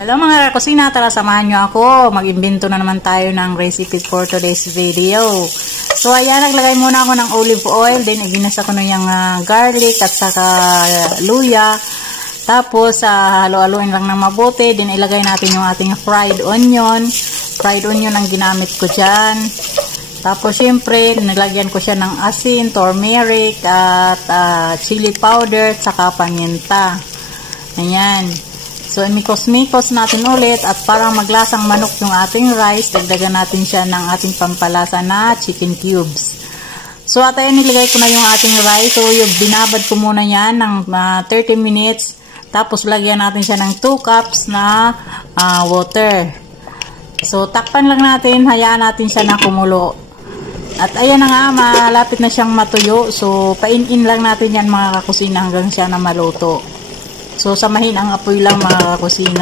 Hello mga kakusina, tara samahan nyo ako. Mag-imbento na naman tayo ng recipe for today's video. So ayan, naglagay muna ako ng olive oil. Then iginasa ko na yung garlic at saka luya. Tapos halo-haloin lang ng mabuti. Then ilagay natin yung ating fried onion. Fried onion ang ginamit ko dyan. Tapos syempre, naglagyan ko siya ng asin, turmeric at chili powder at saka paminta. Ayan. So, mikos-mikos natin ulit at para maglasang manok yung ating rice, dagdagan natin siya ng ating pampalasa na chicken cubes. So, at ayan, nilagay ko na yung ating rice. So, yung binabad ko muna yan ng 30 minutes. Tapos, lagyan natin siya ng 2 cups na water. So, takpan lang natin. Hayaan natin siya na kumulo. At ayan na nga, malapit na siyang matuyo. So, pain-in lang natin yan mga kakusina hanggang siya na maluto. So, samahin ang apoy lang mga kakusina.